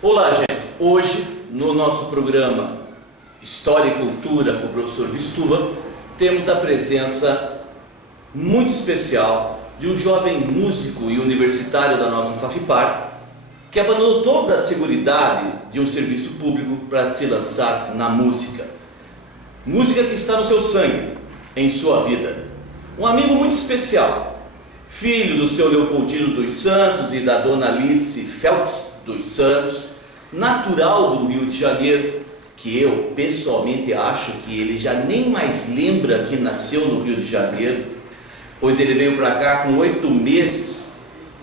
Olá, gente. Hoje, no nosso programa História e Cultura com o professor Vistuva, temos a presença muito especial de um jovem músico e universitário da nossa Fafipar, que abandonou toda a seguridade de um serviço público para se lançar na música. Música que está no seu sangue, em sua vida. Um amigo muito especial, filho do seu Leopoldino dos Santos e da dona Alice Feltz dos Santos, natural do Rio de Janeiro, que eu pessoalmente acho que ele já nem mais lembra que nasceu no Rio de Janeiro, pois ele veio para cá com 8 meses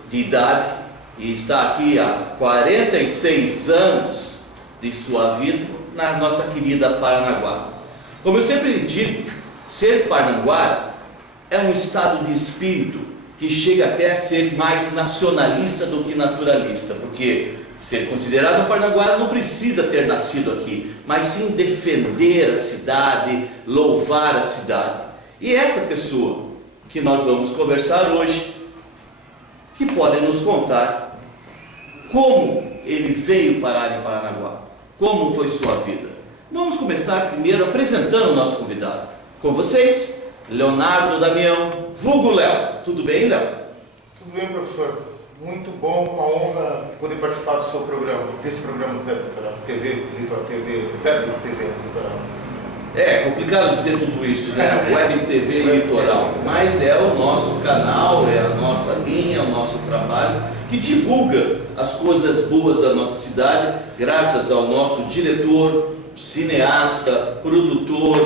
de idade e está aqui há 46 anos de sua vida na nossa querida Paranaguá. Como eu sempre digo, ser paranaguara é um estado de espírito que chega até a ser mais nacionalista do que naturalista, porque ser considerado um paranaguara não precisa ter nascido aqui, mas sim defender a cidade, louvar a cidade. E essa pessoa que nós vamos conversar hoje, que pode nos contar como ele veio parar em Paranaguá, como foi sua vida. Vamos começar primeiro apresentando o nosso convidado. Com vocês, Leonardo Damião, vulgo Léo. Tudo bem, Léo? Tudo bem, professor. Muito bom, uma honra poder participar do seu programa, desse programa Web Litoral, TV Litoral. É complicado dizer tudo isso, né? Web TV Litoral, mas é o nosso canal, é a nossa linha, o nosso trabalho que divulga as coisas boas da nossa cidade, graças ao nosso diretor, cineasta, produtor,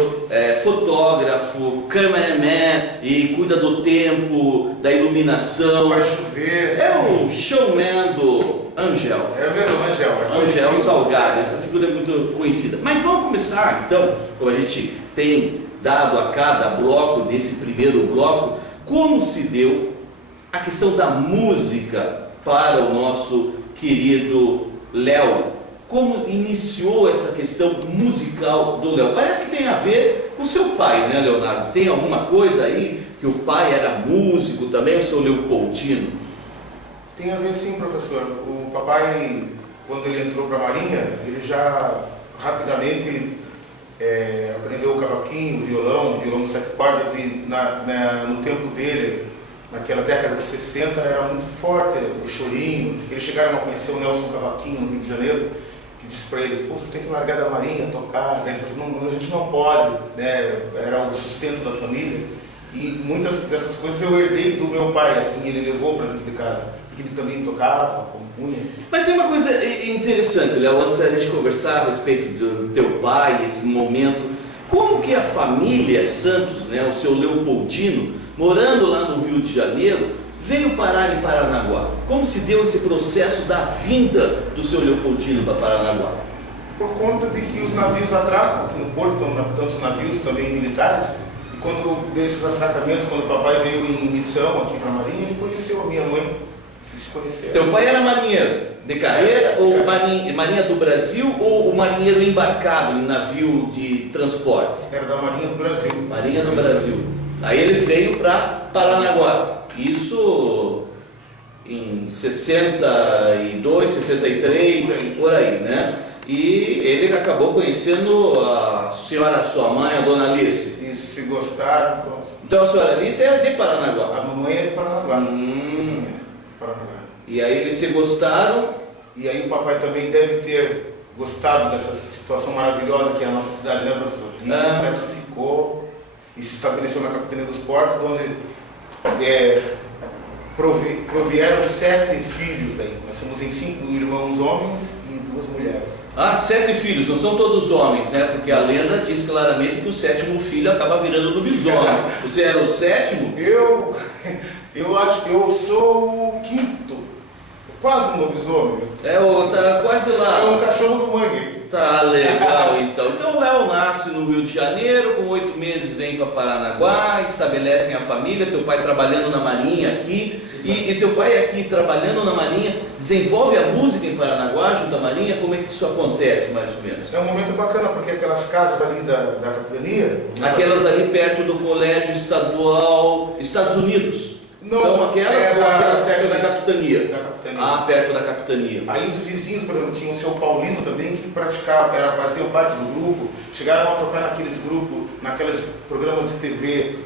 fotógrafo, cameraman e cuida do tempo, da iluminação. Vai chover. É o showman do Angel. É mesmo, Angel. Angel Salgado, essa figura é muito conhecida. Mas vamos começar então, como a gente tem dado a cada bloco, nesse primeiro bloco, como se deu a questão da música para o nosso querido Léo. Como iniciou essa questão musical do Léo? Parece que tem a ver com seu pai, né, Leonardo? Tem alguma coisa aí que o pai era músico também, o seu Leopoldino? Tem a ver sim, professor. O papai, quando ele entrou para a Marinha, ele já rapidamente aprendeu o cavaquinho, o violão de 7 cordas, e no tempo dele, naquela década de 60, era muito forte o chorinho. Eles chegaram a conhecer o Nelson Cavaquinho no Rio de Janeiro, que disse para eles: pô, vocês têm que largar da Marinha, tocar. Ele falou: não, a gente não pode, né? Era o sustento da família. E muitas dessas coisas eu herdei do meu pai, assim, ele levou para dentro de casa, porque ele também tocava, compunha. Mas tem uma coisa interessante, Léo, antes da gente conversar a respeito do teu pai, esse momento, como que a família Santos, né, o seu Leopoldino, morando lá no Rio de Janeiro, veio parar em Paranaguá? Como se deu esse processo da vinda do seu Leopoldino para Paranaguá? Por conta de que os navios atracam, aqui no porto estão tantos navios também militares, e quando desses atracamentos, quando o papai veio em missão aqui para a Marinha, ele conheceu a minha mãe, eles se conheceram. Teu pai era marinheiro de carreira, ou marinha do Brasil, ou o marinheiro embarcado em navio de transporte? Era da Marinha do Brasil. Marinha do Brasil. Aí ele veio para Paranaguá. Isso em 62, 63, por aí, né? E ele acabou conhecendo a senhora, sua mãe, a dona Alice. Isso, se gostaram, pronto. Então a senhora Alice é de Paranaguá. A mamãe é de Paranaguá. Paranaguá. E aí eles se gostaram. E aí o papai também deve ter gostado dessa situação maravilhosa que é a nossa cidade, né, professor? E ficou e se estabeleceu na Capitania dos Portos, onde provieram 7 filhos daí. Nós somos em 5 irmãos homens e 2 mulheres. 7 filhos, não são todos homens, né? Porque a lenda diz claramente que o 7º filho acaba virando lobisomem. Você era o 7º? Eu acho que eu sou o 5º. Quase um lobisomem. Tá quase lá. É um cachorro do mangue. Tá legal, então. Então o Léo nasce no Rio de Janeiro, com 8 meses vem para Paranaguá, estabelecem a família, teu pai trabalhando na Marinha aqui. E teu pai aqui trabalhando na Marinha, desenvolve a música em Paranaguá, junto à Marinha. Como é que isso acontece, mais ou menos? É um momento bacana, porque aquelas casas ali da capitania... Aquelas ali perto do Colégio Estadual Estados Unidos. Não, são aquelas ou aquelas perto da capitania? Da capitania. Ah, perto da capitania. Aí os vizinhos, por exemplo, tinha o seu Paulino também, que praticava, fazia parte do grupo, chegaram a tocar naqueles grupos, naqueles programas de TV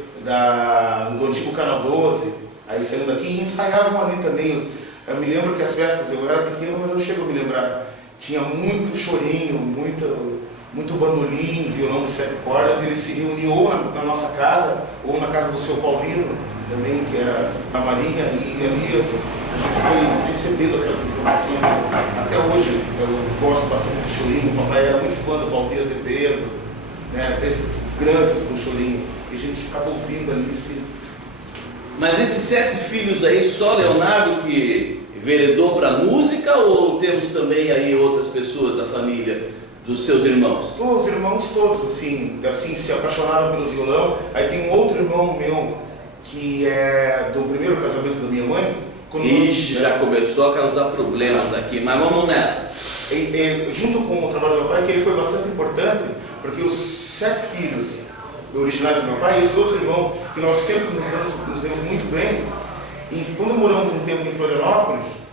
do antigo Canal 12, aí saindo daqui, e ensaiavam ali também. Eu me lembro que as festas, eu era pequeno, mas eu chego a me lembrar, tinha muito chorinho, muito bandolim, violão de 7 cordas, eles se reuniam ou na nossa casa, ou na casa do seu Paulino, também, que era a Marinha, e ali a gente foi recebendo aquelas informações. Até hoje eu gosto bastante do chorinho, o papai era muito fã do Valdir Azevedo, né, desses grandes do chorinho, que a gente ficava ouvindo ali. Mas desses 7 filhos aí, só Leonardo que enveredou para a música, ou temos também aí outras pessoas da família, dos seus irmãos? Os irmãos todos, assim, se apaixonaram pelo violão. Aí tem um outro irmão meu, que é do primeiro casamento da minha mãe. Ixi, já começou a causar problemas aqui, mas vamos nessa. Junto com o trabalho do meu pai, que ele foi bastante importante, porque os 7 filhos originais do meu pai, esse outro irmão, que nós sempre nos demos muito bem, e quando moramos um tempo em Florianópolis,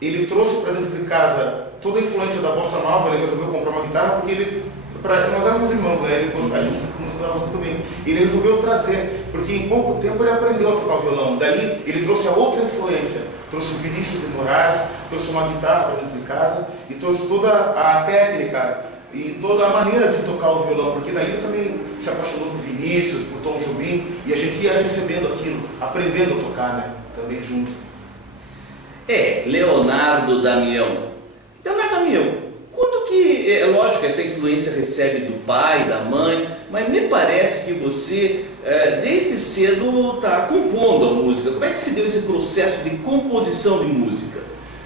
ele trouxe para dentro de casa toda a influência da bossa nova. Ele resolveu comprar uma guitarra, porque nós éramos irmãos, né? A gente nos dava muito bem. Ele resolveu trazer, porque em pouco tempo ele aprendeu a tocar o violão. Daí ele trouxe a outra influência, trouxe o Vinícius de Moraes, trouxe uma guitarra para dentro de casa, e trouxe toda a técnica e toda a maneira de tocar o violão, porque daí ele também se apaixonou por Vinícius, por Tom Jobim, e a gente ia recebendo aquilo, aprendendo a tocar, né? Também junto. Leonardo Damião. Leonardo Damião, quando que, é lógico, essa influência recebe do pai, da mãe, mas me parece que você, desde cedo, está compondo a música. Como é que se deu esse processo de composição de música?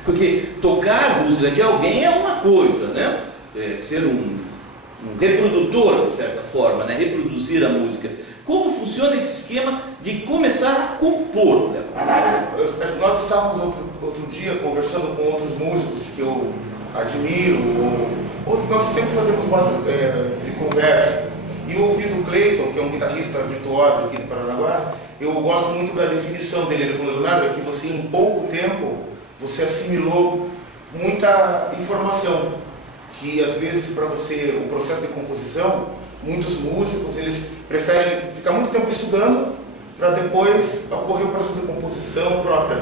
Porque tocar música de alguém é uma coisa, né? Ser um reprodutor, de certa forma, né? Reproduzir a música. Como funciona esse esquema de começar a compor, né? Nós estávamos outro dia conversando com outros músicos que eu admiro, nós sempre fazemos de conversa, e eu ouvi do Cleiton, que é um guitarrista virtuoso aqui de Paranaguá. Eu gosto muito da definição dele. Ele falou: Leonardo, é que você em pouco tempo você assimilou muita informação, que às vezes para você, o processo de composição, muitos músicos eles preferem ficar muito tempo estudando para depois ocorrer o processo de composição própria.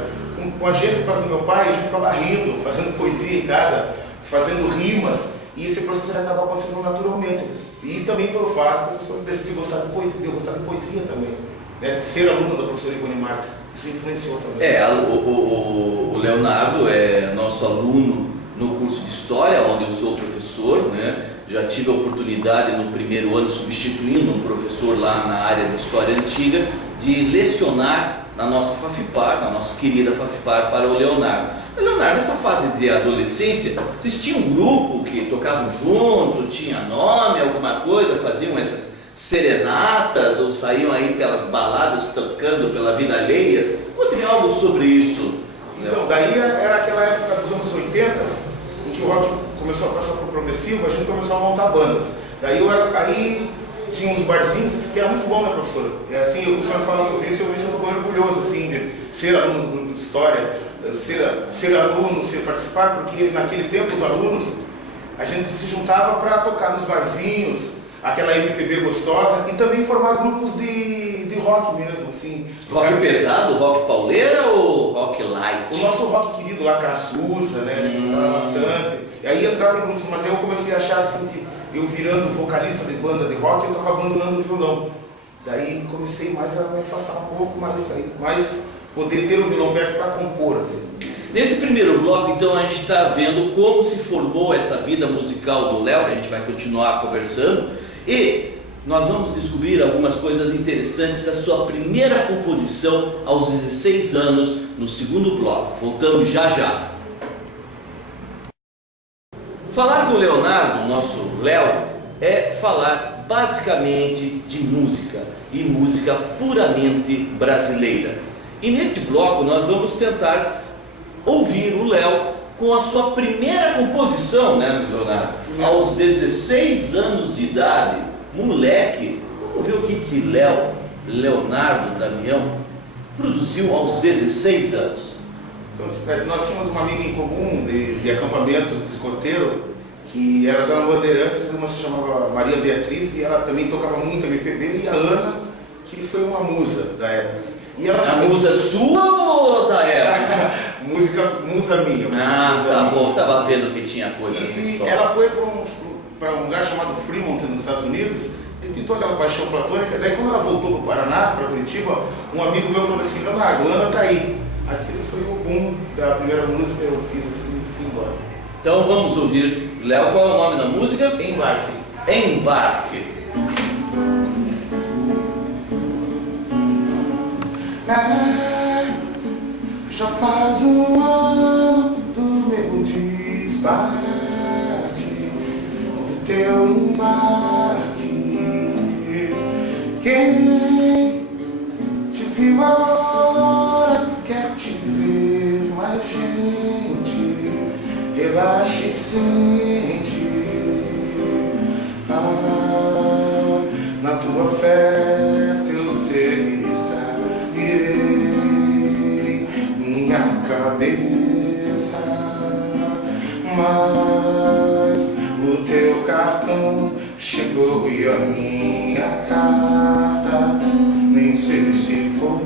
Com a gente, por causa do meu pai, a gente ficava rindo, fazendo poesia em casa, fazendo rimas, e esse processo acaba acontecendo naturalmente. E também pelo fato de a gente gostar de poesia, de eu gostar de poesia também, né? Ser aluno da professora Ivone Marques, isso influenciou também. O Leonardo é nosso aluno no curso de História, onde eu sou professor, né? Já tive a oportunidade no primeiro ano, substituindo um professor lá na área de História Antiga, de lecionar na nossa Fafipar, na nossa querida Fafipar, para o Leonardo. Leonardo, nessa fase de adolescência, vocês tinham um grupo que tocavam junto, tinha nome, alguma coisa, faziam essas serenatas, ou saíam aí pelas baladas tocando pela vida alheia? Conte-me algo sobre isso. Então, daí era aquela época dos anos 80, em que o rock começou a passar por progressivo, a gente começou a montar bandas. Aí tinha uns barzinhos, que era muito bom, né, professora? Assim, o senhor fala sobre isso, eu estou bem orgulhoso, assim, de ser aluno do grupo de História, ser aluno, participar, porque naquele tempo os alunos, a gente se juntava para tocar nos barzinhos, aquela MPB gostosa, e também formar grupos de rock mesmo, assim. Rock pesado, rock pauleira ou rock light? O nosso rock querido lá, Cazuza, né, a gente tocava bastante. E aí entrava em grupos, mas aí eu comecei a achar assim que eu virando vocalista de banda de rock, eu estava abandonando o violão. Daí comecei mais a me afastar um pouco, mais poder ter o violão perto para compor, assim. Nesse primeiro bloco, então, a gente está vendo como se formou essa vida musical do Léo, a gente vai continuar conversando, e nós vamos descobrir algumas coisas interessantes da sua primeira composição aos 16 anos, no segundo bloco. Voltamos já já. Falar com o Leonardo, nosso Léo, é falar basicamente de música, e música puramente brasileira. E neste bloco nós vamos tentar ouvir o Léo com a sua primeira composição, né, Leonardo? Aos 16 anos de idade, moleque. Vamos ver o que Leonardo Damião produziu aos 16 anos? Então, nós tínhamos uma amiga em comum de acampamentos de escoteiro, que elas eram bandeirantes, uma se chamava Maria Beatriz, e ela também tocava muito MPB, e a Ana, que foi uma musa da época. E ela A musa sua ou da época? Musa minha. Ah, tá bom, estava vendo que tinha coisa nessa E história. ela foi para um lugar chamado Fremont, nos Estados Unidos, e pintou aquela paixão platônica. Daí, quando ela voltou para o Paraná, para Curitiba, um amigo meu falou assim: Leonardo, a Ana tá aí. Aquilo foi o boom da primeira música, eu fiz assim e fui embora. Então vamos ouvir. Léo, qual é o nome da música? Embarque. Embarque. Já faz um ano do meu desbate, do teu embarque. Quem te viu agora quer te ver mais gente. Relaxe e sente. Na tua festa eu sei extravirei minha cabeça, mas o teu cartão chegou e a minha carta nem sei se for.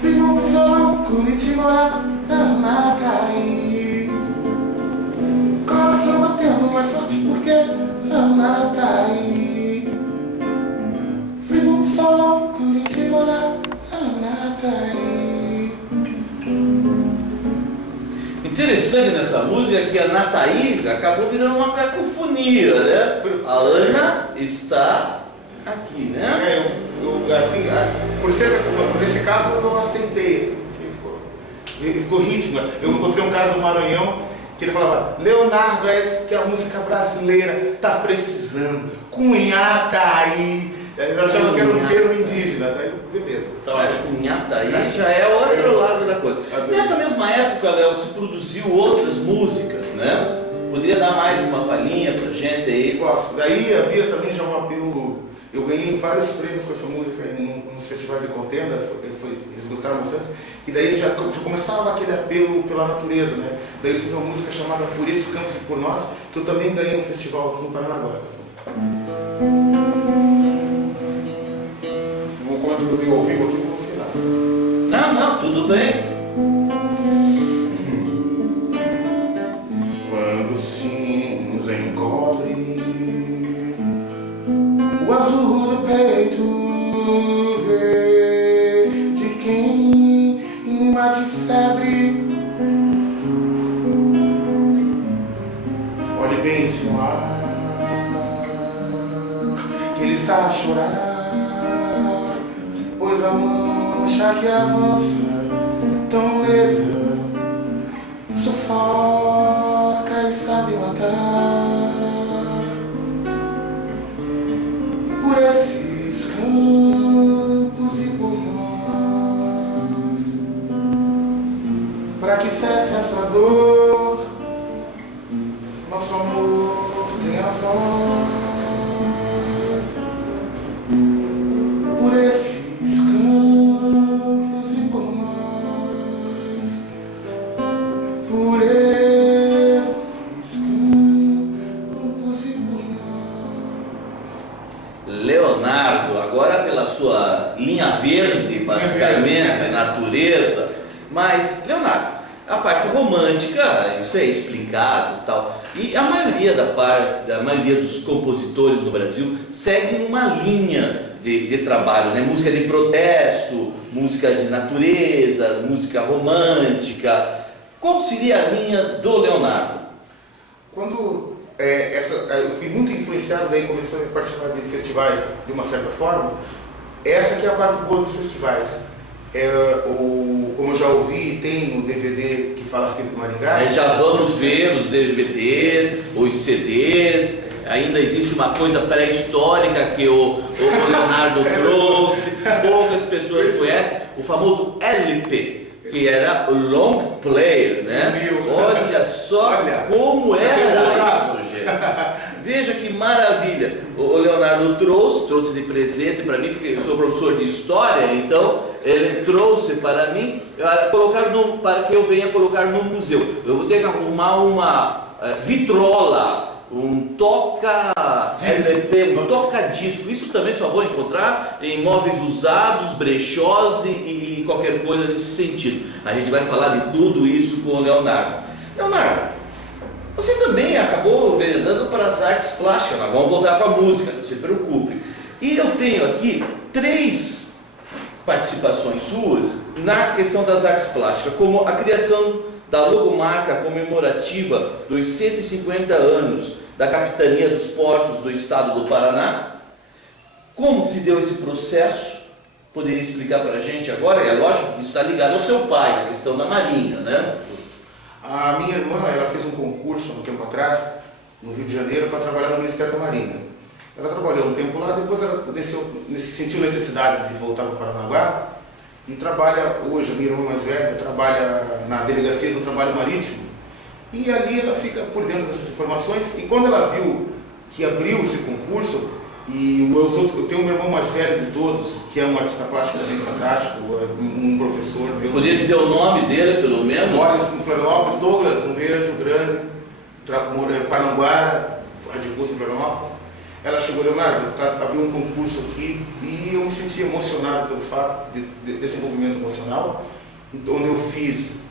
Fui no sol, Curitiba, Anacaí, coração batendo mais forte porque Anacaí. Fui no sol, Curitiba, Anacaí. Interessante nessa música é que a Nataí acabou virando uma cacofonia, né? A Ana está aqui, né? Assim, por ser, nesse caso eu aceitei, assim, ficou ritmo. Eu encontrei um cara do Maranhão que ele falava: Leonardo, essa que a música brasileira tá precisando, Cunhataí. Ele achava que era um termo indígena, daí beleza. Tá, Mas Cunhataí já é outro lado da coisa. Nessa mesma época, Léo, se produziu outras músicas, né? Poderia dar mais uma palhinha pra gente aí? Posso. Daí havia também já um apelo. Eu ganhei vários prêmios com essa música nos festivais de contenda, eles gostaram bastante. E daí já começava aquele apelo pela natureza, né? Daí eu fiz uma música chamada Por Esses Campos e Por Nós, que eu também ganhei no festival aqui no Paranaguá. Não conto que eu ao vivo aqui no final. Não, tudo bem. Quando cinza encobre o azul do peito verde queima de febre, olhe bem esse mar, que ele está a chorar, pois a mancha que avança tão negra sufoca e sabe matar. Por esses campos e por nós, para que cesse essa dor, nosso amor tem a voz. Por esses campos e por nós, por esses campos e por nós. Leonardo, agora pela sua linha verde, basicamente, natureza, mas, Leonardo, a parte romântica, isso é explicado e tal, e a maioria a maioria dos compositores no Brasil seguem uma linha de trabalho, né? Música de protesto, música de natureza, música romântica. Qual seria a linha do Leonardo? Quando eu fui muito influenciado, daí comecei a participar de festivais de uma certa forma. Essa que é a parte boa dos festivais. Como eu já ouvi, tem no DVD que fala aqui do Maringá. Aí já vamos ver os DVDs, os CDs. Ainda existe uma coisa pré-histórica que o Leonardo trouxe, poucas pessoas conhecem, o famoso LP, que era o long player, né? Olha só como era isso, gente. veja que maravilha. O Leonardo trouxe de presente para mim, porque eu sou professor de história, então ele trouxe para mim para que eu venha colocar no museu. Eu vou ter que arrumar uma vitrola, um toca-disco. Isso também só vou encontrar em móveis usados, brechós e qualquer coisa nesse sentido. A gente vai falar de tudo isso com o Leonardo. Leonardo, você também acabou enveredando para as artes plásticas. Nós vamos voltar com a música, não se preocupe. E eu tenho aqui 3 participações suas na questão das artes plásticas, como a criação da logomarca comemorativa dos 150 anos da Capitania dos Portos do Estado do Paraná. Como se deu esse processo? Poderia explicar para a gente agora? É lógico que isso está ligado ao seu pai, a questão da Marinha, né? A minha irmã, ela fez um concurso há um tempo atrás, no Rio de Janeiro, para trabalhar no Ministério da Marinha. Ela trabalhou um tempo lá, depois ela sentiu necessidade de voltar para o Paranaguá e trabalha hoje, a minha irmã mais velha, trabalha na Delegacia do Trabalho Marítimo. E ali ela fica por dentro dessas informações, e quando ela viu que abriu esse concurso, e eu tenho um irmão mais velho de todos, que é um artista plástico também fantástico, um professor. Poderia dizer o nome dele, pelo menos? Mora em Florianópolis. Douglas, um beijo grande, mora em Paranaguá, radicou-se em Florianópolis. Ela chegou, Leonardo, abriu um concurso aqui, e eu me senti emocionado pelo fato desse envolvimento emocional, onde eu fiz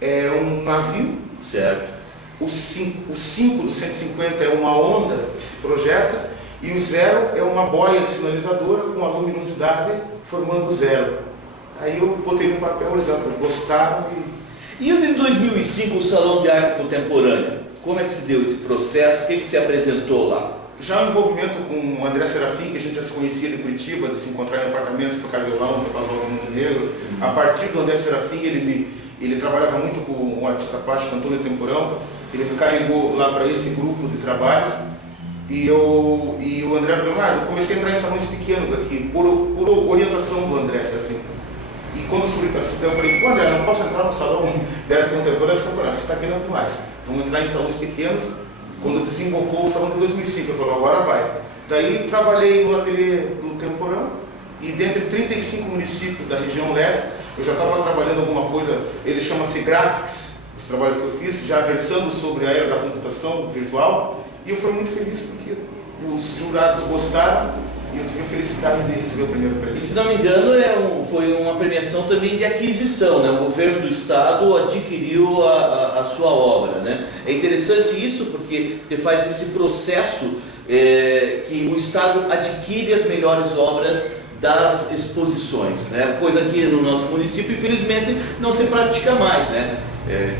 é um navio. Certo. O 5 do 150 é uma onda que se projeta, e o 0 é uma boia de sinalizadora com a luminosidade formando o 0. Aí eu botei no papel, eles gostaram. E em 2005 o Salão de Arte Contemporânea, como é que se deu esse processo? O que se apresentou lá? Já o envolvimento com o André Serafim, que a gente já se conhecia de Curitiba, de se encontrar em apartamentos, tocar violão, tocar os Alto Montenegro. A partir do André Serafim, ele trabalhava muito com o artista plástico Antônio Temporão. Ele me carregou lá para esse grupo de trabalhos, e o André Leonardo, eu comecei a entrar em salões pequenos aqui, por orientação do André Serafim. E quando eu subi para a cidade, eu falei, André, não posso entrar no salão de arte contemporânea? Ele falou, você está querendo demais, vamos entrar em salões pequenos. Quando desembocou o salão de 2005, eu falei, agora vai. Daí trabalhei no ateliê do Temporão, e dentre 35 municípios da região leste, eu já estava trabalhando alguma coisa, ele chama-se Graphics, os trabalhos que eu fiz, já versando sobre a era da computação virtual, e eu fui muito feliz porque os jurados gostaram e eu tive a felicidade de receber o primeiro prêmio. E se não me engano, foi uma premiação também de aquisição, né? O governo do estado adquiriu a sua obra, né? É interessante isso porque você faz esse processo que o estado adquire as melhores obras das exposições, né? Coisa que no nosso município, infelizmente, não se pratica mais, né?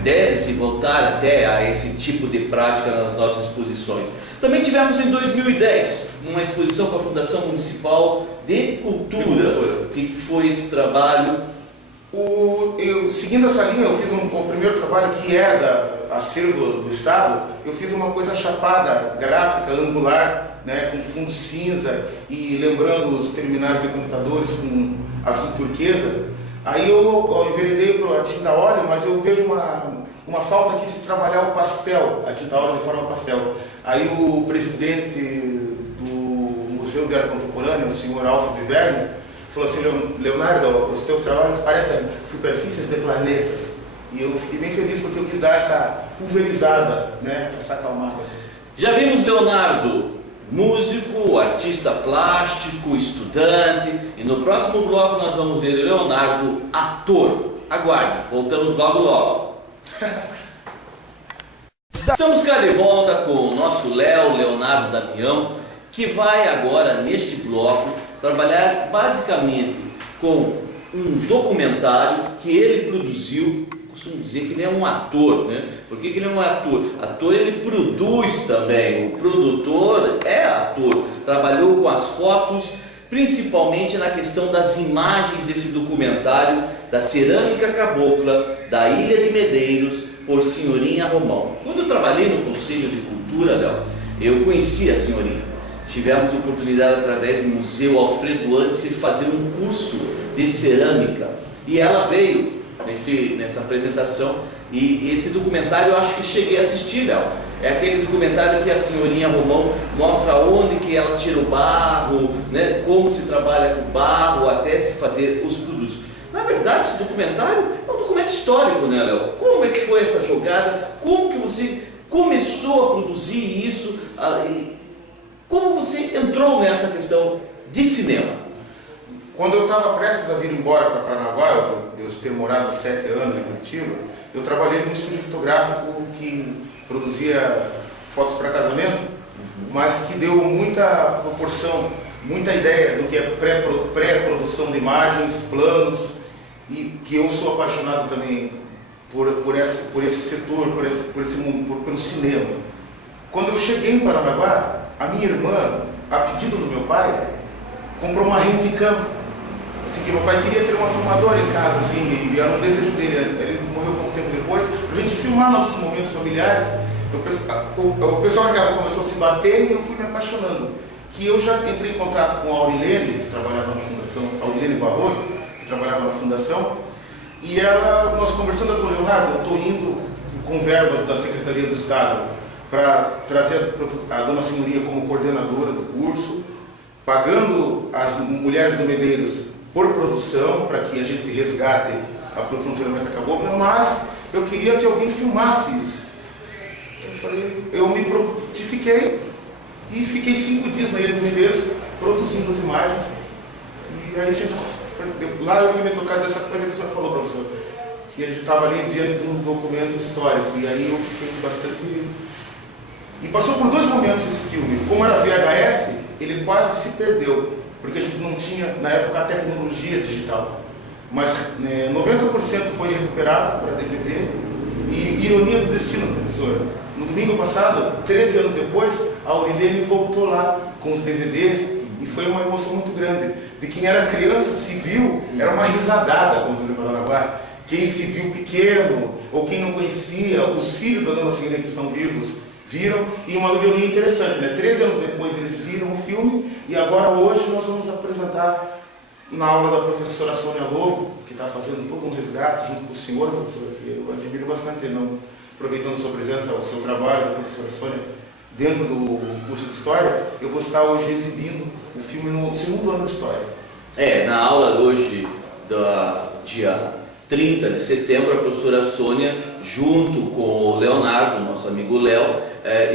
Deve-se voltar até a esse tipo de prática nas nossas exposições. Também tivemos em 2010 uma exposição com a Fundação Municipal de Cultura. O que foi esse trabalho? Seguindo essa linha, eu fiz o primeiro trabalho que é da acervo do Estado. Eu fiz uma coisa chapada, gráfica, angular, né, com fundo cinza e lembrando os terminais de computadores com azul turquesa. Aí eu enveredei para a tinta óleo, mas eu vejo uma falta aqui de trabalhar o pastel, a tinta óleo de forma pastel. Aí o presidente do Museu de Arte Contemporânea, o senhor Alfo Viverno, falou assim, Leonardo, os teus trabalhos parecem superfícies de planetas. E eu fiquei bem feliz porque eu quis dar essa pulverizada, né, essa acalmada. Já vimos Leonardo, músico, artista plástico, estudante, e no próximo bloco nós vamos ver Leonardo, ator. Aguarde, voltamos logo logo. Estamos cá de volta com o nosso Leonardo Damião, que vai agora, neste bloco, trabalhar basicamente com um documentário que ele produziu. Costumo dizer que ele é um ator, né? Por que ele é um ator? Ator ele produz também, o produtor é ator. Trabalhou com as fotos, principalmente na questão das imagens desse documentário da cerâmica cabocla da Ilha de Medeiros, por Senhorinha Romão. Quando eu trabalhei no Conselho de Cultura, Léo, eu conheci a Senhorinha. Tivemos a oportunidade, através do Museu Alfredo Antes, de fazer um curso de cerâmica. E ela veio nessa apresentação, e esse documentário eu acho que cheguei a assistir, Léo. É aquele documentário que a senhorinha Romão mostra onde que ela tira o barro, né? Como se trabalha com barro até se fazer os produtos. Na verdade, esse documentário é um documento histórico, né, Léo? Como é que foi essa jogada? Como que você começou a produzir isso? Como você entrou nessa questão de cinema? Quando eu estava prestes a vir embora para Paranaguá, eu ter morado 7 anos em Curitiba, eu trabalhei num estúdio fotográfico que produzia fotos para casamento, mas que deu muita proporção, muita ideia do que é pré-produção de imagens, planos, e que eu sou apaixonado também por esse setor, por esse mundo, pelo cinema. Quando eu cheguei em Paranaguá, a minha irmã, a pedido do meu pai, comprou uma Handycam. Assim, que meu pai queria ter uma filmadora em casa, assim, e era um desejo dele. Ele morreu pouco tempo depois, pra gente filmar nossos momentos familiares. O pessoal em casa começou a se bater e eu fui me apaixonando. Que eu já entrei em contato com a Aurilene, que trabalhava na fundação, a Aurilene Barroso, que trabalhava na fundação, e nós conversando, ela falou: Leonardo, eu estou indo com verbas da Secretaria do Estado para trazer a dona Senhoria como coordenadora do curso, pagando as mulheres do Medeiros por produção, para que a gente resgate a produção cerâmica que acabou, mas eu queria que alguém filmasse isso. Eu me prontifiquei e fiquei 5 dias na Ilha do Medeiros produzindo as imagens. E aí a gente, lá eu fui me tocar dessa coisa que o senhor falou, professor. E a gente estava ali diante de um documento histórico, e aí eu fiquei bastante... E passou por 2 momentos esse filme. Como era VHS, ele quase se perdeu, porque a gente não tinha, na época, a tecnologia digital. Mas 90% foi recuperado para DVD. E ironia do destino, professor. No domingo passado, 13 anos depois, a Aurilene voltou lá com os DVDs e foi uma emoção muito grande. De quem era criança, se viu, era uma risadada, como vocês falaram agora. Quem se viu pequeno, ou quem não conhecia, os filhos da dona Senhoria que estão vivos, viram, e uma ironia interessante, né? 13 anos depois eles viram o filme, e agora hoje nós vamos apresentar na aula da professora Sônia Lobo, que está fazendo todo um resgate junto com o senhor, professor, que eu admiro bastante, não, aproveitando a sua presença, o seu trabalho, da professora Sônia, dentro do curso de História. Eu vou estar hoje exibindo o filme no 2º ano de História. Na aula hoje, do dia 30 de setembro, a professora Sônia, junto com o Leonardo, nosso amigo Léo,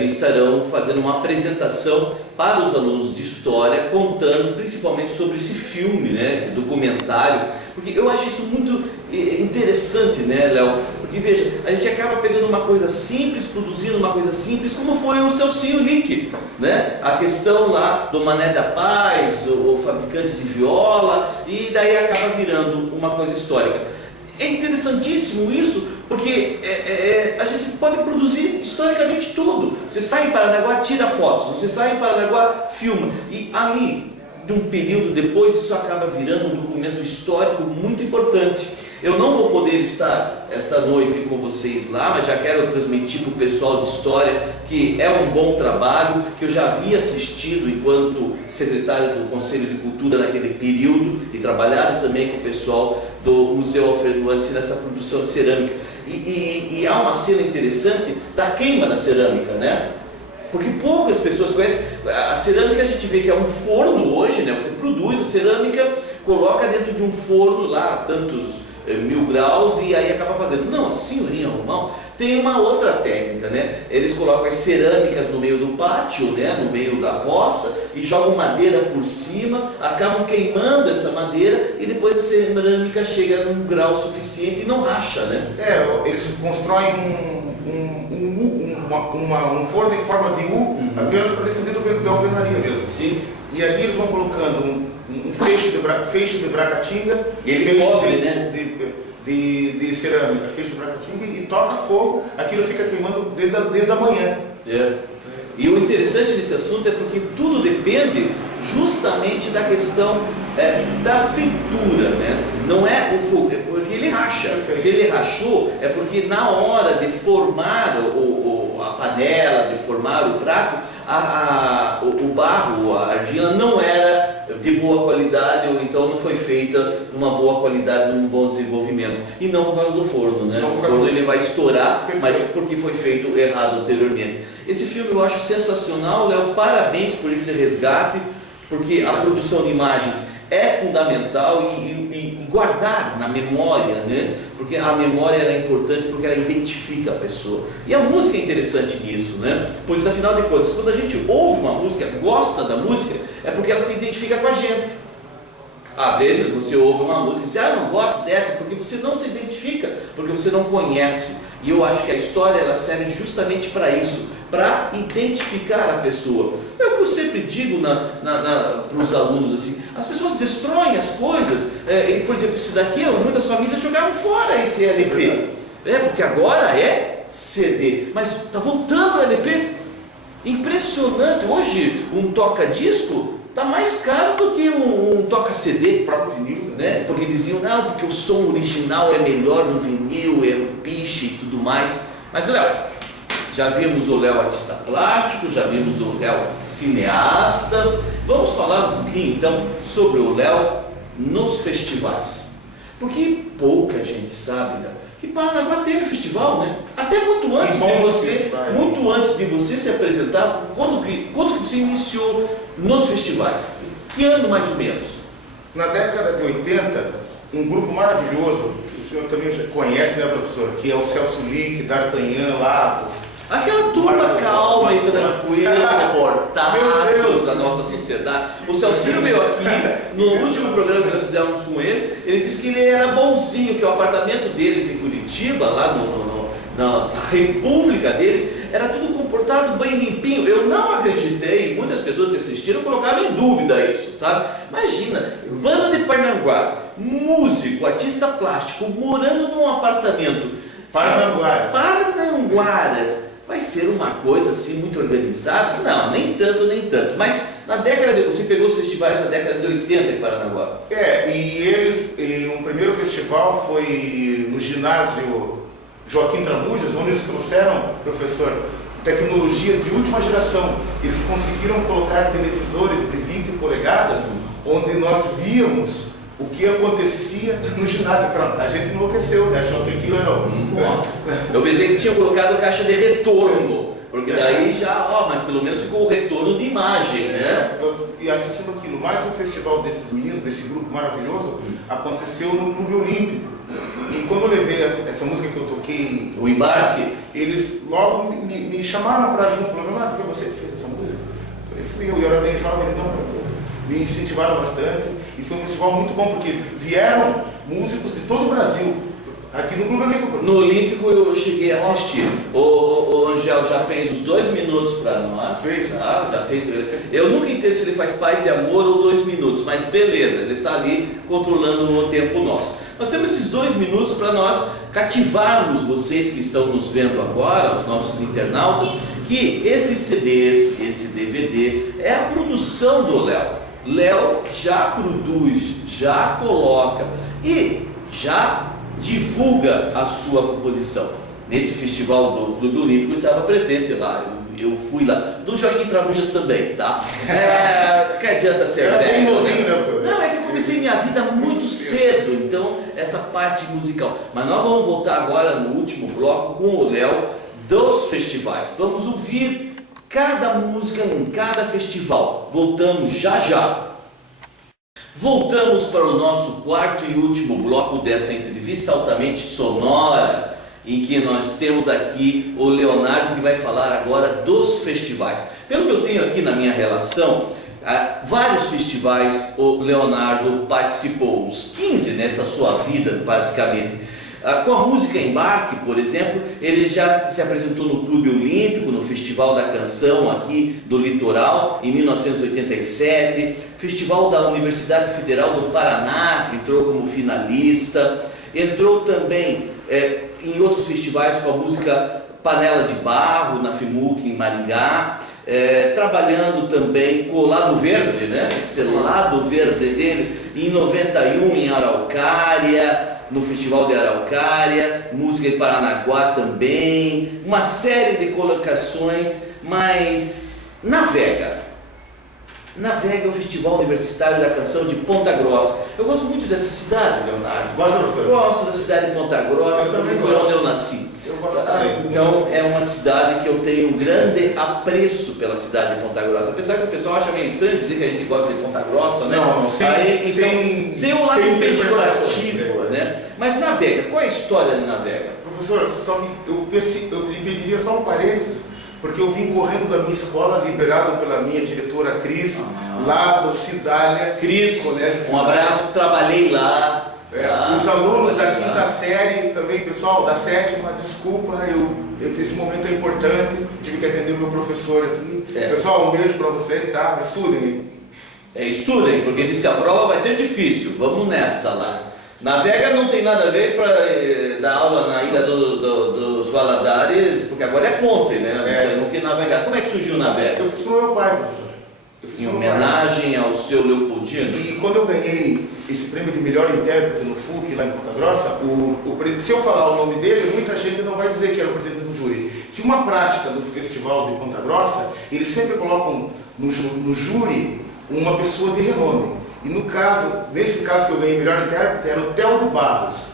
estarão fazendo uma apresentação para os alunos de História, contando principalmente sobre esse filme, né, esse documentário, porque eu acho isso muito interessante, né, Léo? Porque veja, a gente acaba pegando uma coisa simples, produzindo uma coisa simples, como foi o Celcinho Lick, né? A questão lá do Mané da Paz, o fabricante de viola, e daí acaba virando uma coisa histórica. É interessantíssimo isso, porque a gente pode produzir historicamente tudo. Você sai em Paranaguá, tira fotos, você sai em Paranaguá, filma. E ali, de um período depois, isso acaba virando um documento histórico muito importante. Eu não vou poder estar esta noite com vocês lá, mas já quero transmitir para o pessoal de História que é um bom trabalho, que eu já havia assistido enquanto secretário do Conselho de Cultura naquele período e trabalhado também com o pessoal do Museu Alfredo Antes nessa produção de cerâmica. E há uma cena interessante da queima da cerâmica, né? Porque poucas pessoas conhecem. A cerâmica a gente vê que é um forno hoje, né? Você produz a cerâmica, coloca dentro de um forno lá, tantos 1000 graus, e aí acaba fazendo. Não, a senhorinha Romão tem uma outra técnica, né? Eles colocam as cerâmicas no meio do pátio, né? No meio da roça, e jogam madeira por cima, acabam queimando essa madeira, e depois a cerâmica chega num grau suficiente e não racha, né? Eles constroem um forno em forma de U, apenas para defender do vento de alvenaria mesmo. Sim. E ali eles vão colocando um feixe de bracatinga, de cerâmica, feixe de bracatinga, e toca fogo, aquilo fica queimando desde a manhã. E o interessante desse assunto é porque tudo depende justamente da questão da feitura, né? Não é o fogo, é porque ele racha. Se ele rachou, é porque na hora de formar a panela, de formar o prato, o barro, a argila não era de boa qualidade, ou então não foi feita numa boa qualidade, num bom desenvolvimento. E não por causa do forno, né? O forno ele vai estourar, mas porque foi feito errado anteriormente. Esse filme eu acho sensacional, Léo, parabéns por esse resgate, porque a produção de imagens é fundamental e guardar na memória, né? Porque a memória é importante porque ela identifica a pessoa. E a música é interessante nisso, né? Pois afinal de contas, quando a gente ouve uma música, gosta da música, é porque ela se identifica com a gente. Às vezes você ouve uma música e diz, não gosto dessa, porque você não se identifica, porque você não conhece. E eu acho que a história ela serve justamente para isso, para identificar a pessoa. É o que eu sempre digo para os alunos, assim, as pessoas destroem as coisas. Por exemplo, esse daqui, muitas famílias jogaram fora esse LP, porque agora é CD, mas está voltando o LP. Impressionante, hoje um toca-disco está mais caro do que um toca-CD. O próprio vinil, né? Porque diziam, não, porque o som original é melhor no vinil, é o piche e tudo mais. Mas Léo, já vimos o Léo artista plástico, já vimos o Léo cineasta. Vamos falar um pouquinho então sobre o Léo nos festivais. Porque pouca gente sabe, Léo, que Paranaguá teve festival, né? Até muito antes de você se apresentar, quando que você iniciou nos festivais? Que ano mais ou menos? Na década de 80, um grupo maravilhoso, que o senhor também já conhece, né, professor? Que é o Celso Lick, D'Artagnan, Lagos. Aquela turma calma e tranquila, portados da nossa sociedade. O Celcinho veio aqui, no último programa que nós fizemos com ele disse que ele era bonzinho, que o apartamento deles em Curitiba, lá na república deles, era tudo comportado bem limpinho. Eu não acreditei, muitas pessoas que assistiram colocaram em dúvida isso, sabe? Imagina, banda de Paranaguá, músico, artista plástico, morando num apartamento. Paranaguaras. Vai ser uma coisa assim muito organizada? Não, nem tanto. Mas na década você pegou os festivais na década de 80 em Paranaguá. Um primeiro festival foi no ginásio Joaquim Tramujas, onde eles trouxeram, professor, tecnologia de última geração. Eles conseguiram colocar televisores de 20 polegadas, onde nós víamos o que acontecia no ginásio. A gente enlouqueceu, né? Achou que aquilo era Nossa. Eu pensei que tinha colocado caixa de retorno, porque daí já, mas pelo menos ficou o retorno de imagem, né? E assistindo aquilo, mais um festival desses meninos, desse grupo maravilhoso, aconteceu no Clube Olímpico. E quando eu levei essa música que eu toquei, o Embarque, eles logo me chamaram para junto, falaram, foi você que fez essa música? Eu falei, fui eu era bem jovem, me incentivaram bastante. E foi um festival muito bom, porque vieram músicos de todo o Brasil, aqui no Clube Olímpico. No Olímpico eu cheguei a assistir. O Angel já fez uns 2 minutos para nós. Fez? Tá? Já fez. Eu nunca entendo se ele faz Paz e Amor ou 2 minutos, mas beleza, ele está ali controlando o tempo nosso. Nós temos esses 2 minutos para nós cativarmos vocês que estão nos vendo agora, os nossos internautas, que esses CDs, esse DVD, é a produção do Léo. Léo já produz, já coloca e já divulga a sua composição. Nesse festival do Clube Olímpico eu estava presente lá, eu fui lá, do Joaquim Tramujas também, tá? Que adianta ser velho, né? Não, é que eu comecei minha vida muito cedo, então essa parte musical. Mas nós vamos voltar agora no último bloco com o Léo dos festivais. Vamos ouvir cada música em cada festival. Voltamos já. Voltamos para o nosso quarto e último bloco dessa entrevista altamente sonora, em que nós temos aqui o Leonardo, que vai falar agora dos festivais. Pelo que eu tenho aqui na minha relação, vários festivais o Leonardo participou, uns 15 nessa sua vida, basicamente. Com a música Embarque, por exemplo, ele já se apresentou no Clube Olímpico, no Festival da Canção aqui do Litoral, em 1987, Festival da Universidade Federal do Paraná, entrou como finalista, entrou também em outros festivais com a música Panela de Barro, na FIMUC, em Maringá, trabalhando também com o Lado Verde, né? Esse Lado Verde dele, em 91 em Araucária, no Festival de Araucária, música em Paranaguá também, uma série de colocações, mas navega. Navega o Festival Universitário da Canção de Ponta Grossa. Eu gosto muito dessa cidade, Leonardo. Gosta, professor? Gosto da cidade de Ponta Grossa, Eu também porque foi gosto. onde eu nasci. Eu gosto também. Então é uma cidade que eu tenho um grande apreço pela cidade de Ponta Grossa. Apesar que o pessoal acha meio estranho dizer que a gente gosta de Ponta Grossa, né? Não, sem o lado sem pejorativo, né? Mas Navega, qual é a história de Navega? Professor, eu lhe pediria só um parênteses, porque eu vim correndo da minha escola, liberado pela minha diretora Cris, lá do Cidália. Cris, Colégio um Cidália. abraço, trabalhei lá. Os alunos da trabalhei lá. quinta série também, pessoal, da sétima, desculpa, esse momento é importante, tive que atender o meu professor aqui. Pessoal, um beijo para vocês, tá? Estudem. Estudem, porque diz que a prova vai ser difícil, vamos nessa lá. Navega não tem nada a ver para dar aula na Ilha dos Valadares, porque agora é ponte, né? Não tem que navegar. Como é que surgiu o Navega? Eu fiz pro meu pai, professor. Em homenagem ao seu Leopoldino? E quando eu ganhei esse prêmio de melhor intérprete no FUC, lá em Ponta Grossa, se eu falar o nome dele, muita gente não vai dizer que era o presidente do júri. Que uma prática do Festival de Ponta Grossa, eles sempre colocam no júri uma pessoa de renome. E nesse caso que eu ganhei melhor intérprete, era o Theo de Barros.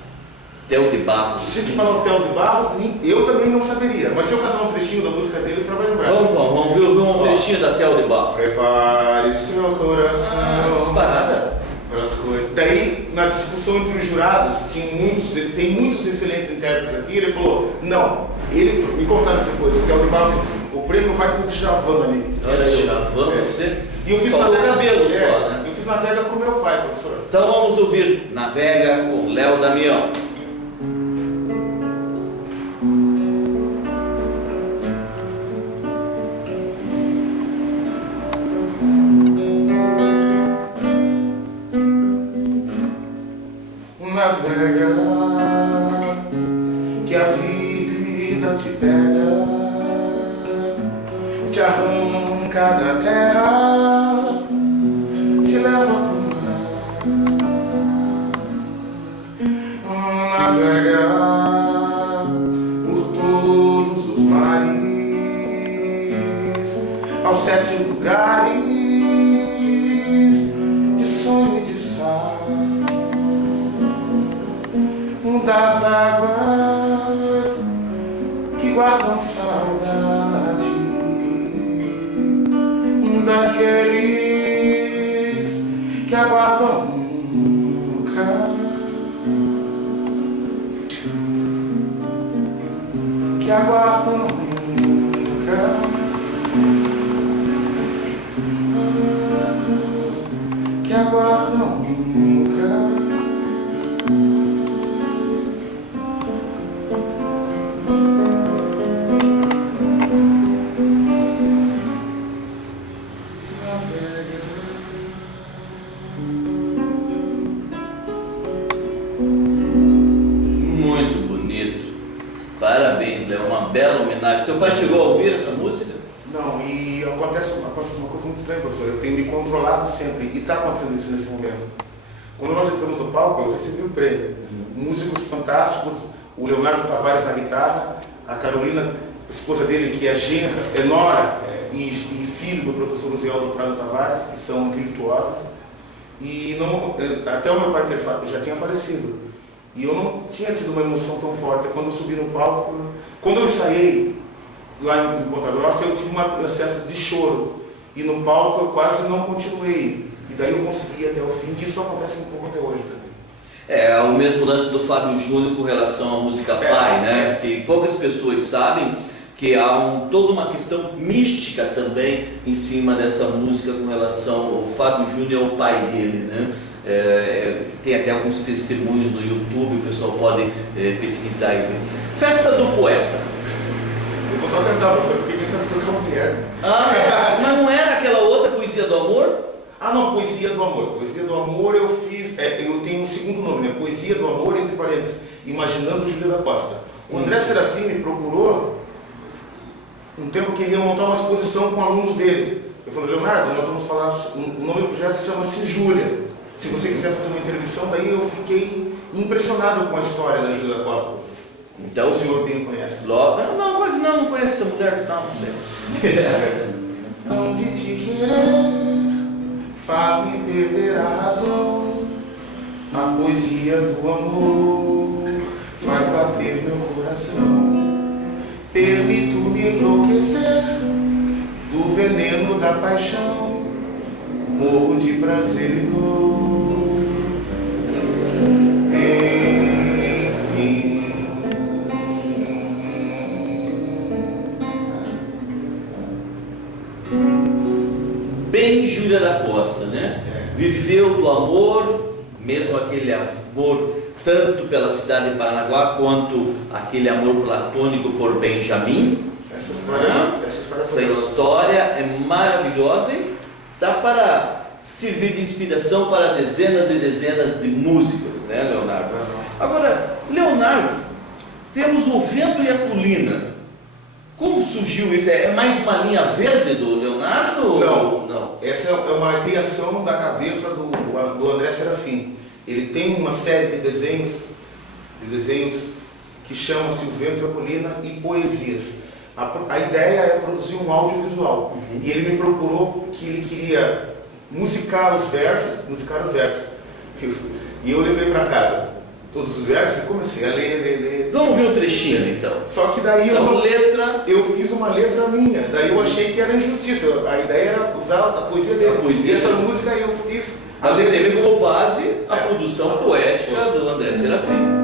Theo de Barros. Se a gente falar o Theo de Barros, eu também não saberia. Mas se eu cantar um trechinho da música dele, você vai lembrar. Vamos ver um trechinho da Theo de Barros. Prepare seu coração Disparada. para as coisas. Daí, na discussão entre os jurados, tem muitos excelentes intérpretes aqui, ele falou, não, me contaram isso depois, o Theo de Barros disse, o prêmio vai para o Djavan ali. Djavan, você? E eu fiz Faltou o cabelo só, né? Eu fiz Navega pro meu pai, professor. Então vamos ouvir Navega com Léo Damião. Navega, que a vida te pega, te arranca da terra, te leva pro mar. Navega por todos os mares, aos 7 lugares de sonho e de sal. Das águas que guardam saudade, daqueles que aguardam nunca, que aguardam nunca, que aguardam nunca. Muito bonito. Parabéns, Léo. Uma bela homenagem. Seu pai chegou a ouvir essa música? Não, e acontece uma coisa muito estranha, professor. Eu tenho me controlado sempre, e está acontecendo isso nesse momento. Quando nós entramos no palco, eu recebi o prêmio. Músicos fantásticos, o Leonardo Tavares na guitarra, a Carolina, esposa dele, que é genra, é nora e filho do professor Uziel do Prado Tavares, que são virtuosos. E até o meu pai já tinha falecido. E eu não tinha tido uma emoção tão forte. Quando eu subi no palco, quando eu ensaiei lá em Ponta Grossa, eu tive um acesso de choro. E no palco eu quase não continuei. E daí eu consegui ir até o fim. E isso acontece um pouco até hoje também. É o mesmo lance do Fábio Júnior com relação à música Pai, né? Que poucas pessoas sabem que há toda uma questão mística também em cima dessa música com relação ao Fábio Júnior ao pai dele, né? Tem até alguns testemunhos no YouTube, o pessoal pode pesquisar e ver. Festa do Poeta. Eu vou só cantar, professor, porque quem sabe tocar uma mulher. Mas não era aquela outra Poesia do Amor? Não, Poesia do Amor. Poesia do Amor eu fiz, eu tenho um segundo nome, né? Poesia do Amor, entre parênteses, Imaginando Júlia da Costa. O André Serafim me procurou um tempo que ele ia montar uma exposição com alunos dele. Eu falei, Leonardo, nós vamos falar, o nome do projeto chama-se Júlia. Se você quiser fazer uma intervenção, daí eu fiquei impressionado com a história da Júlia da Costa. Então, o senhor bem conhece. Não conheço essa mulher, não sei. Onde te querer, faz-me perder a razão. A poesia do amor faz bater meu coração. Permito-me enlouquecer do veneno da paixão. Morro de prazer e dor. Enfim. Bem Júlia da Costa, né? Viveu do amor, mesmo aquele amor tanto pela cidade de Paranaguá quanto aquele amor platônico por Benjamin. Essa história é maravilhosa e dá para servir de inspiração para dezenas e dezenas de músicos, né, Leonardo? Agora, Leonardo, temos o Vento e a Colina. Como surgiu isso? É mais uma linha verde do Leonardo? Não. Essa é uma criação da cabeça do André Serafim. Ele tem uma série de desenhos que chama-se O Vento e a Colina e Poesias. A ideia é produzir um audiovisual. E ele me procurou que ele queria musicar os versos. E eu levei para casa todos os versos e comecei a ler. Vamos ver um trechinho então. Só que daí eu fiz uma letra minha. Daí eu achei que era injustiça. A ideia era usar a poesia dele. E essa música eu fiz. Mas ele teve como base a produção poética do André Serafim.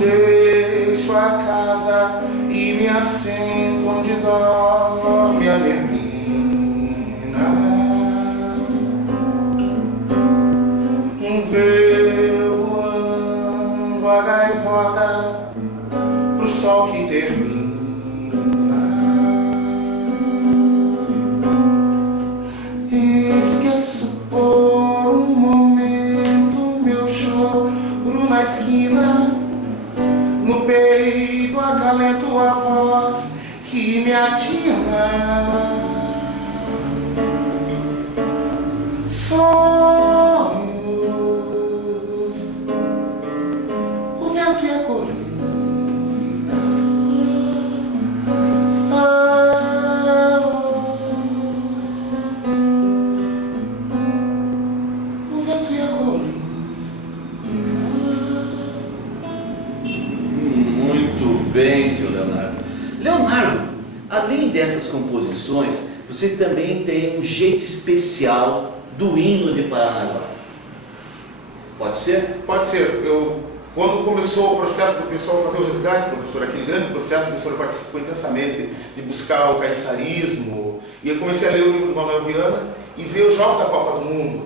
Deixo a casa e me assento onde dorme a neblina. Ver voando a gaivota pro sol que termina. Esqueço por um momento meu choro na esquina. No peito acalento a voz que me atina. Sonhos, o vento e a colina. O vento e a colina. Muito bem, senhor Leonardo. Leonardo, além dessas composições, você também tem um jeito especial do hino de Paranaguá. Pode ser? Pode ser. Quando começou o processo do pessoal fazer o resgate, professor, aquele grande processo que o senhor participou intensamente de buscar o caiçarismo, e eu comecei a ler o livro do Manuel Viana e ver os jogos da Copa do Mundo.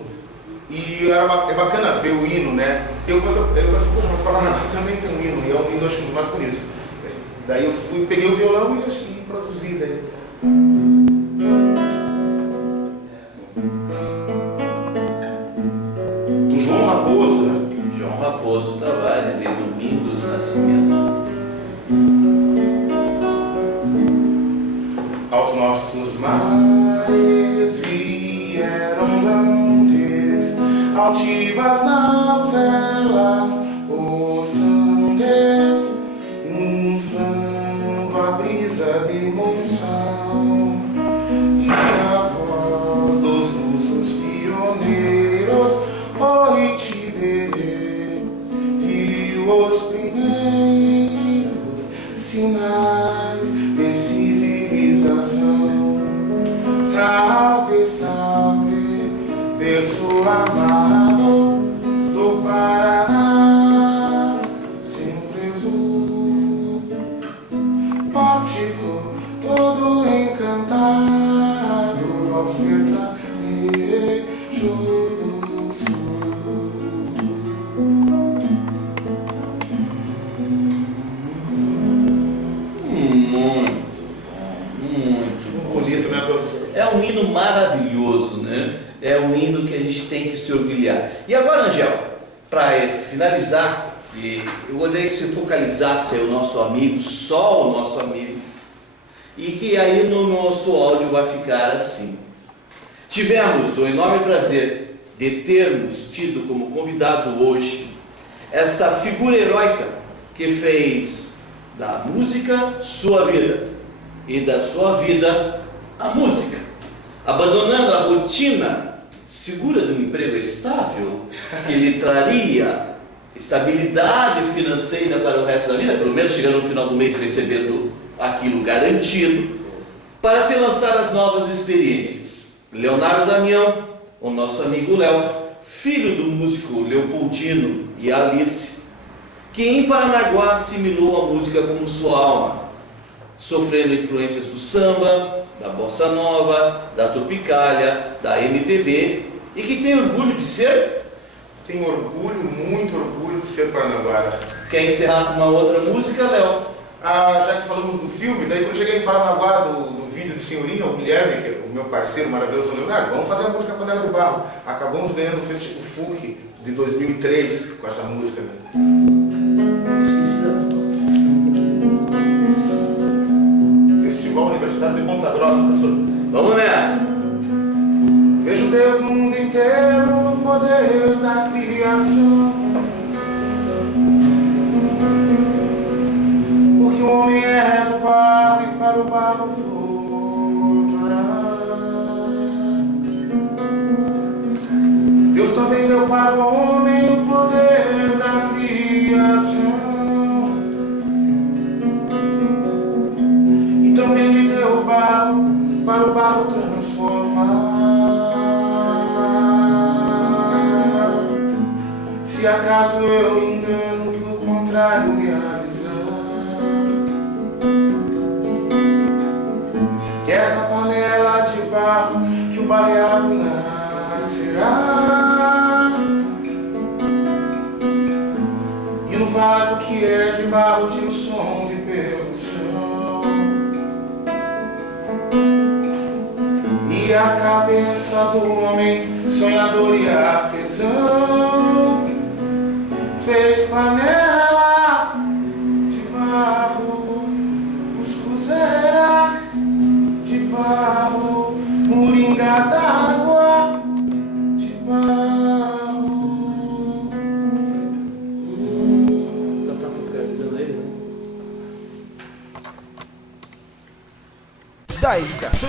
E é bacana ver o hino, né? Eu pensei, poxa, mas Paranaguá também tem um hino, e é um hino, acho que um dos mais bonitos. Daí eu peguei o violão e produzi daí. Do João Raposo, né? João Raposo Tavares e Domingos Nascimento. Aos nossos mares vieram dantes, altivas naus velas possantes, inflando a brisa de monção, e a voz dos lusos pioneiros, oi Tiberê, viu os primeiros sinais de civilização. Salve, salve, berço amado do Paraná, sempre azul, pórtico todo encantado ao sertanejo do sul. Muito Bonito, né, professor? É um hino maravilhoso, né? É um hino que a gente tem que se orgulhar. E agora, Angel, para finalizar, eu gostaria que você focalizasse o nosso amigo, só o nosso amigo, e que aí no nosso áudio vai ficar assim. Tivemos o enorme prazer de termos tido como convidado hoje essa figura heróica que fez da música sua vida e da sua vida a música, abandonando a rotina segura de um emprego estável que lhe traria estabilidade financeira para o resto da vida, pelo menos chegando no final do mês recebendo aquilo garantido, para se lançar às novas experiências. Leonardo Damião, o nosso amigo Léo, filho do músico Leopoldino e Alice, que em Paranaguá assimilou a música como sua alma, sofrendo influências do samba, da bossa nova, da tropicália, da MPB, e que tem orgulho de ser... Tenho orgulho, muito orgulho de ser paranaguara. Quer encerrar com uma outra música, Léo? Já que falamos do filme, daí quando cheguei em Paranaguá, do vídeo de Senhorinha, o Guilherme, que é o meu parceiro maravilhoso, Leonardo, vamos fazer a música Panela de Barro. Acabamos ganhando o Festival FUC de 2003 com essa música, né? Festival Universidade de Ponta Grossa, professor. Vamos nessa! Vejo Deus no mundo inteiro, no poder da criação. Porque o homem é do barro e para o barro voltará. Deus também deu para o homem o poder da criação. E também lhe deu o barro para o barro transformar. Se acaso eu me engano, que o contrário me avisar, que é da panela de barro que o barreado nascerá, e no vaso que é de barro tinha o som de percussão, e a cabeça do homem sonhador e artesão fez panela de barro, cuscuzeira de barro, moringa d'água de barro. Você tá focalizando aí, né? Da educação